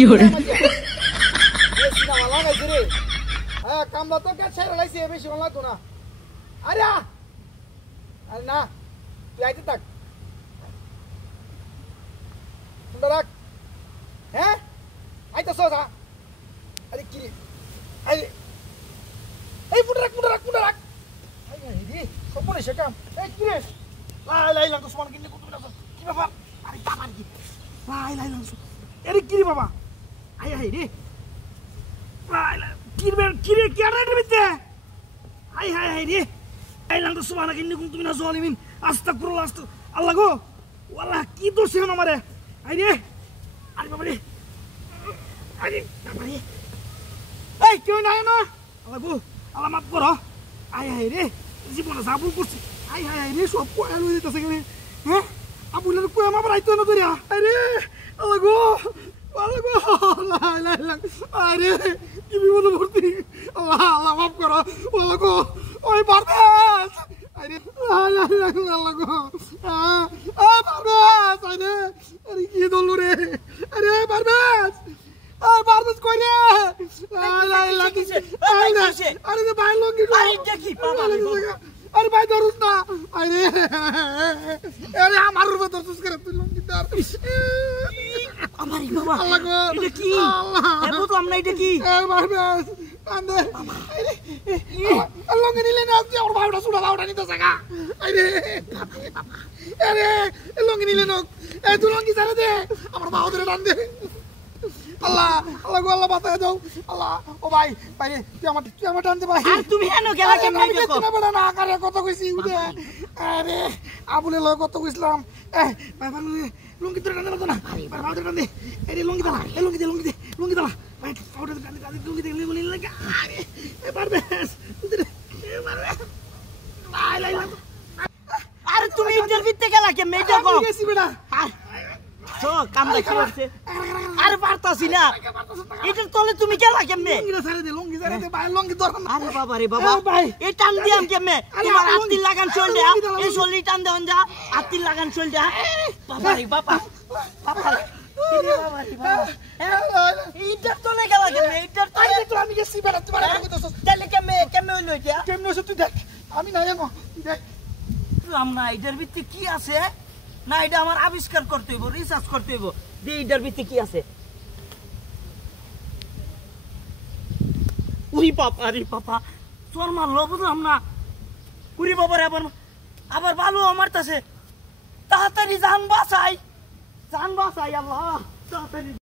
fiore. হ্যাঁ কামলা তো কাছে ছেড়ে লাইছে বেশি ভালো লাগতো না আরে আরে না তুই আইতে থাক সুন্দর রাখ হ্যাঁ আইতে সোজা আরে কি আরে এই ফুটা রাখ আই রে সপনে সেটা এই কি রে লাই লাগতো সমান কিনে কত না কি ব্যাপার আরে বাবা কি লাই লাগতো আরে কি রে বাবা আই রে কিরে কি আর রে হাই রে এই লাগতো সুবহানাক ইন্নী কুনতু মিনাজ জালিমিন আস্তাগফিরুল্লাহ আল্লাহ গো ওয়াল্লাহ কি দোষ ছিল আমারে আই রে আরে বাবা রে এই কেউ নাই না আল্লাহ গো আল্লাহ মাফ করো আই রে জীবনে যা ভুল করছি আই রে সব কয়া লই দিতেছে কেন হ্যাঁ আবুলের কয়া মাপ রাইতো না ধরিয়া আরে আল্লাহ গো আরে কি বিপদ ভর্তি আল্লাহ মাফ করো আল্লাহ গো ওই পারবেশ আরে আল্লাহ গো পারবেশ আরে কি দলু রে আরে পারবেশ পারবেশ কই রে আরে ভাই লঙ্গি আরে ভাই ধরুস না আরে আমার রূপে ধরছিস করে তুই লঙ্গিদার আমারি বাবা আল্লাহ গো এটা কি দেখো তো আমরা এটা কি পারবেশ কান্দে লঙ্গি নিলে না তুই আমার ভাইটা সুড়া দাওটা নিতে জায়গা আরে লঙ্গি নিলে নক এই তুই লঙ্গি ছাড়ে দে আমার বাবা ধরে টান দে আল্লাহ গো আল্লাহ বাঁচায় দাও আল্লাহ ও ভাই তুই আমার টানতে ভাই আর তুমি হেন গেলা কেমনে দেখো না আকারে কত কইছি উদে আরে আবুলে লয় কত কইছিলাম ভাই লঙ্গি ধরে টানতে না ভাই বাবা ধরে টান দে এই লঙ্গি দাও লঙ্গি দাও ভাই পাউডার টান দে লঙ্গি দে আরে পারবে লাই আরে তুমি ইন্টারভিউতে গেলা কেমনে এটা কও গেছি বেটা তো কাম দেখি হচ্ছে আরে পারতাছি না এটার তলে তুমি গেলা কেমনে লঙ্গি ছাড়ে দে ভাই লঙ্গি ধর না আরে বাবা রে বাবা এই টান দিয়াম কেমনে তোমার আত্তি লাগান চল দে এই শরীর টান দেন যা আত্তি লাগান চল দে বাবা রে বাবা রে বাবা এইটার তলে গেলা কেমনে এইটার তলে তো আমি গেছি বেটা তোমার কইতেছস তাহলে কেমনে হইলো এটা কেমনে হইছে তুই দেখ আমি না জানো দেখ আমরা এটার ভিতরে কি আছে না এটা আমার আবিষ্কার করতে হইব রিসার্চ করতে হইব যে এটার ভিতরে কি আছে উরি বাবা আরে বাবা তোর মারলো বুঝলাম না উরি বাবার আবার ভালো মারতাছে তাড়াতাড়ি জান বাঁচাই আল্লাহ তাড়াতাড়ি